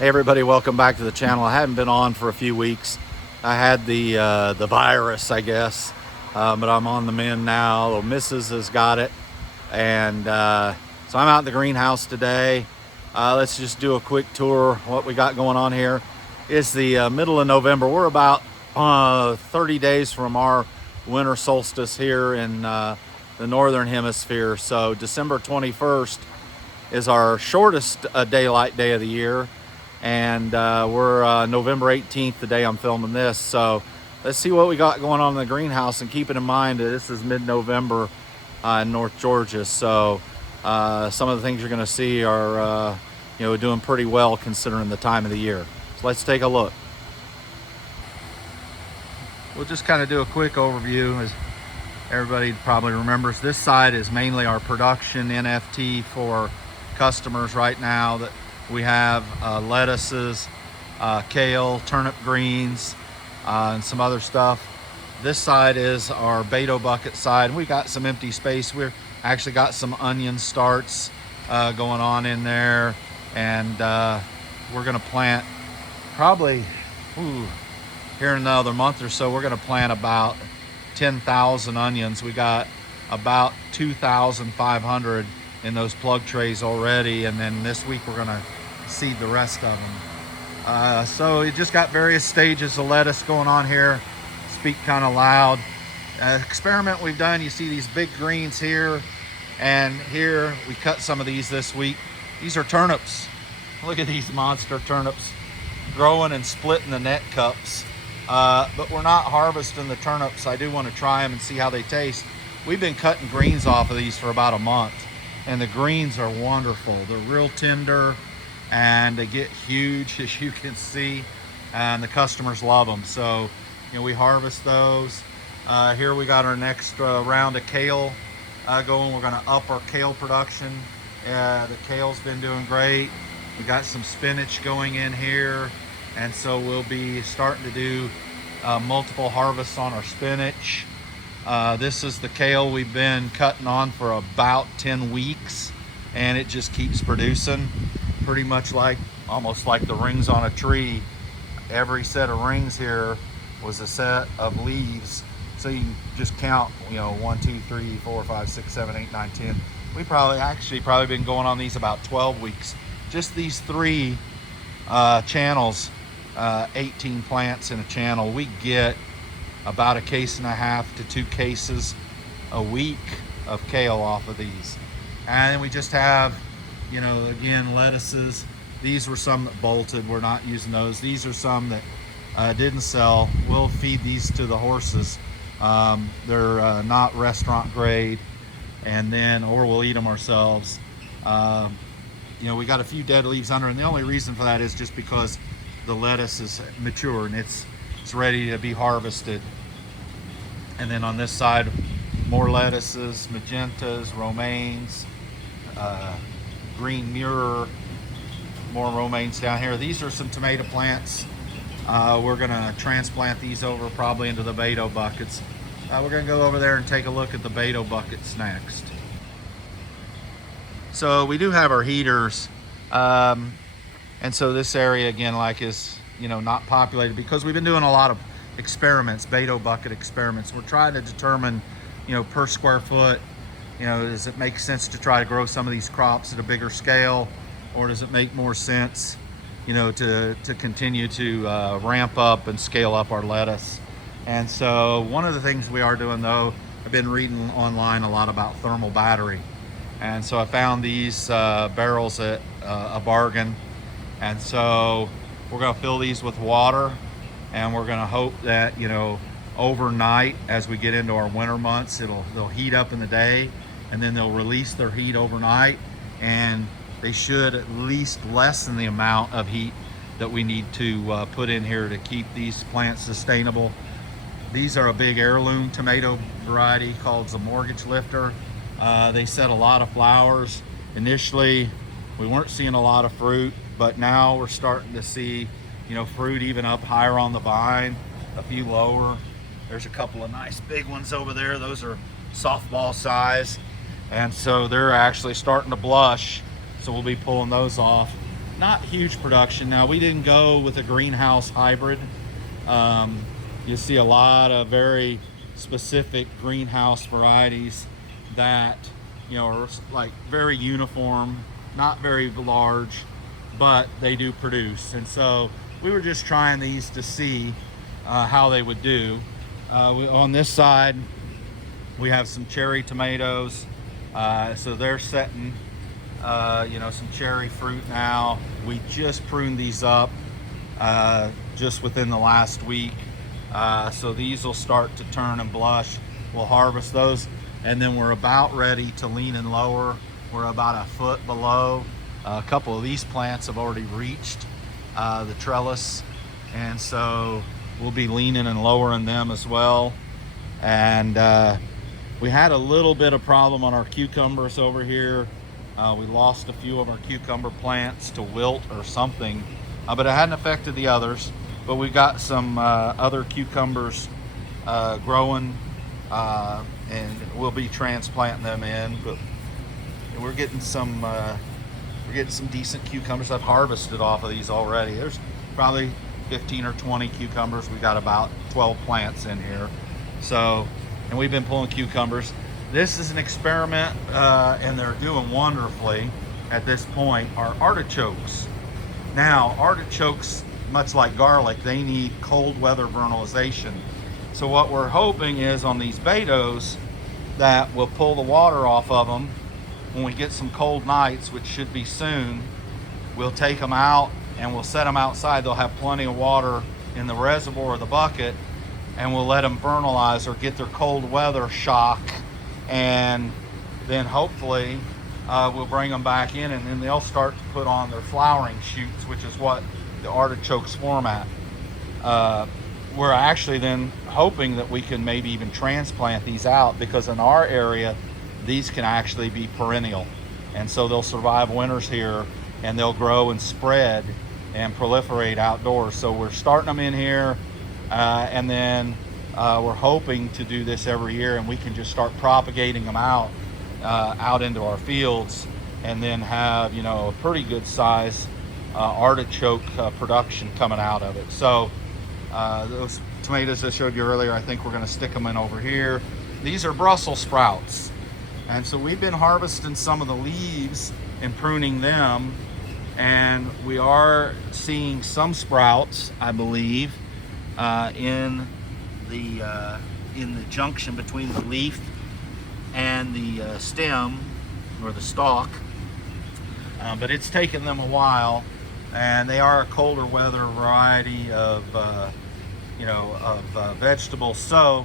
Hey everybody, welcome back to the channel. I hadn't been on for a few weeks. I had the virus, I guess, but I'm on the mend now. The missus has got it, and so I'm out in the greenhouse today. Let's just do a quick tour. What we got going on here. It's the middle of November. We're about 30 days from our winter solstice here in the northern hemisphere. So December 21st is our shortest daylight day of the year. And we're November 18th, the day I'm filming this. So let's see what we got going on in the greenhouse, and keeping in mind that this is mid-November in North Georgia. So some of the things you're going to see are doing pretty well considering the time of the year. So let's take a look. We'll just kind of do a quick overview. As everybody probably remembers, this side is mainly our production NFT for customers right now. That we have lettuces, kale, turnip greens, and some other stuff. This side is our Beto bucket side. We got some empty space. We're actually got some onion starts going on in there, and we're gonna plant probably here in another month or so. We're gonna plant about 10,000 onions. We got about 2,500 in those plug trays already, and then this week we're gonna seed the rest of them. So you just got various stages of lettuce going on here. Speak kind of loud. Experiment we've done, you see these big greens here, and here we cut some of these this week. These are turnips. Look at these monster turnips growing and splitting the net cups. But we're not harvesting the turnips. I do want to try them and see how they taste. We've been cutting greens off of these for about a month, and the greens are wonderful. They're real tender, and they get huge, as you can see, and the customers love them. So we harvest those. Here we got our next round of kale going. We're going to up our kale production. The kale's been doing great. We got some spinach going in here, and so we'll be starting to do multiple harvests on our spinach. This is the kale we've been cutting on for about 10 weeks, and it just keeps producing. Pretty much almost like the rings on a tree. Every set of rings here was a set of leaves. So you can just count, 1, 2, 3, 4, 5, 6, 7, 8, 9, 10. We probably been going on these about 12 weeks. Just these 3 channels, 18 plants in a channel. We get about 1.5 cases to 2 cases a week of kale off of these. And then we just have, again, lettuces. These were some that bolted. We're not using those. These are some that didn't sell. We'll feed these to the horses. They're not restaurant grade, or we'll eat them ourselves. We got a few dead leaves under, and the only reason for that is just because the lettuce is mature and it's ready to be harvested. And then on this side, more lettuces, magentas, romaines, green mirror, more romaines down here. These are some tomato plants. We're gonna transplant these over probably into the Beto buckets. We're gonna go over there and take a look at the Beto buckets next. So we do have our heaters, and so this area again is not populated because we've been doing a lot of experiments, Beto bucket experiments. We're trying to determine per square foot, does it make sense to try to grow some of these crops at a bigger scale, or does it make more sense to continue to ramp up and scale up our lettuce? And so one of the things we are doing, though, I've been reading online a lot about thermal battery, and so I found these barrels at a bargain. And so we're going to fill these with water, and we're going to hope that overnight, as we get into our winter months, they'll heat up in the day, and then they'll release their heat overnight, and they should at least lessen the amount of heat that we need to put in here to keep these plants sustainable. These are a big heirloom tomato variety called the Mortgage Lifter. They set a lot of flowers. Initially, we weren't seeing a lot of fruit, but now we're starting to see, fruit even up higher on the vine, a few lower. There's a couple of nice big ones over there. Those are softball size. And so they're actually starting to blush. So we'll be pulling those off. not huge production. Now, we didn't go with a greenhouse hybrid. You see a lot of very specific greenhouse varieties that, you know, are like very uniform, not very large, but they do produce. And so we were just trying these to see how they would do. On this side, we have some cherry tomatoes. So they're setting, you know, some cherry fruit now. We just pruned these up just within the last week. So these will start to turn and blush. We'll harvest those, and then we're about ready to lean and lower. We're about a foot below. A couple of these plants have already reached the trellis, and so we'll be leaning and lowering them as well. And we had a little bit of problem on our cucumbers over here. We lost a few of our cucumber plants to wilt or something, but it hadn't affected the others. But we got some other cucumbers growing, and we'll be transplanting them in. But we're getting some decent cucumbers. I've harvested off of these already. There's probably 15 or 20 cucumbers. We got about 12 plants in here. So, and we've been pulling cucumbers. This is an experiment, and they're doing wonderfully at this point, are artichokes. Now, artichokes, much like garlic, they need cold weather vernalization. So what we're hoping is on these betos that we'll pull the water off of them when we get some cold nights, which should be soon. We'll take them out and we'll set them outside. They'll have plenty of water in the reservoir or the bucket, and we'll let them vernalize or get their cold weather shock, and then hopefully we'll bring them back in, and then they'll start to put on their flowering shoots, which is what the artichokes format. We're actually then hoping that we can maybe even transplant these out, because in our area these can actually be perennial, and so they'll survive winters here, and they'll grow and spread and proliferate outdoors. So we're starting them in here, and then we're hoping to do this every year, and we can just start propagating them out into our fields, and then have, you know, a pretty good size artichoke production coming out of it. So those tomatoes I showed you earlier, I think we're going to stick them in over here. These are Brussels sprouts, and so we've been harvesting some of the leaves and pruning them, and we are seeing some sprouts, I believe, in the junction between the leaf and the stem or the stalk, but it's taken them a while, and they are a colder weather variety of vegetables. So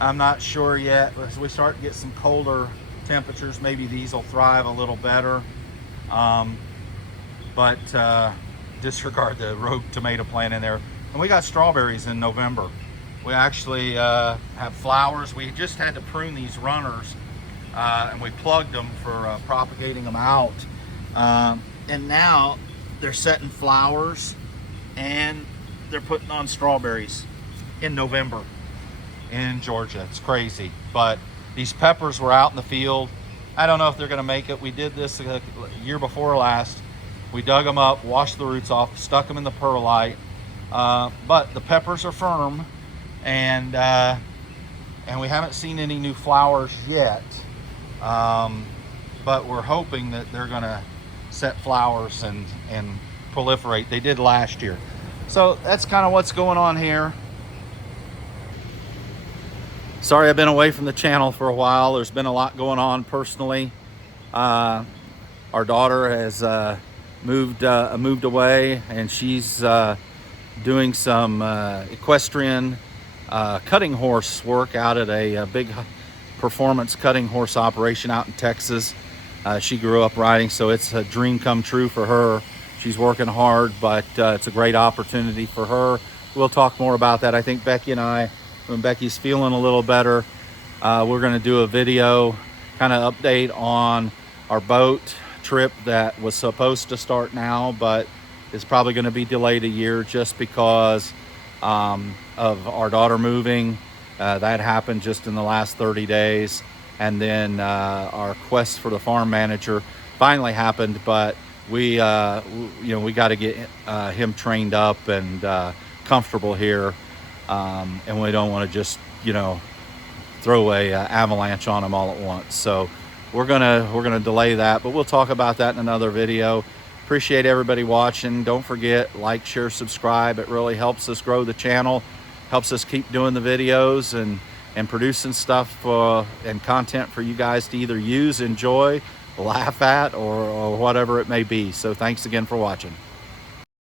I'm not sure yet. As we start to get some colder temperatures, maybe these will thrive a little better. But disregard the rogue tomato plant in there. And we got strawberries in November. We actually have flowers. We just had to prune these runners, and we plugged them for propagating them out. And now they're setting flowers, and they're putting on strawberries in November in Georgia. It's crazy. But these peppers were out in the field. I don't know if they're going to make it. We did this a year before last. We dug them up, washed the roots off, stuck them in the perlite. But the peppers are firm, and we haven't seen any new flowers yet. But we're hoping that they're going to set flowers and proliferate. They did last year. So that's kind of what's going on here. Sorry I've been away from the channel for a while. There's been a lot going on personally. Our daughter has moved away, and she's doing some equestrian cutting horse work out at a big performance cutting horse operation out in Texas. She grew up riding, so it's a dream come true for her. She's working hard, but it's a great opportunity for her. We'll talk more about that. I think Becky and I, when Becky's feeling a little better, we're going to do a video kind of update on our boat trip that was supposed to start now, but is probably going to be delayed a year just because of our daughter moving. That happened just in the last 30 days. And then our quest for the farm manager finally happened, but we we got to get him trained up and comfortable here, and we don't want to just throw a avalanche on him all at once. So we're gonna delay that, but we'll talk about that in another video. Appreciate everybody watching. Don't forget, like, share, subscribe. It really helps us grow the channel, helps us keep doing the videos and producing stuff and content for you guys to either use, enjoy, laugh at, or whatever it may be. So thanks again for watching.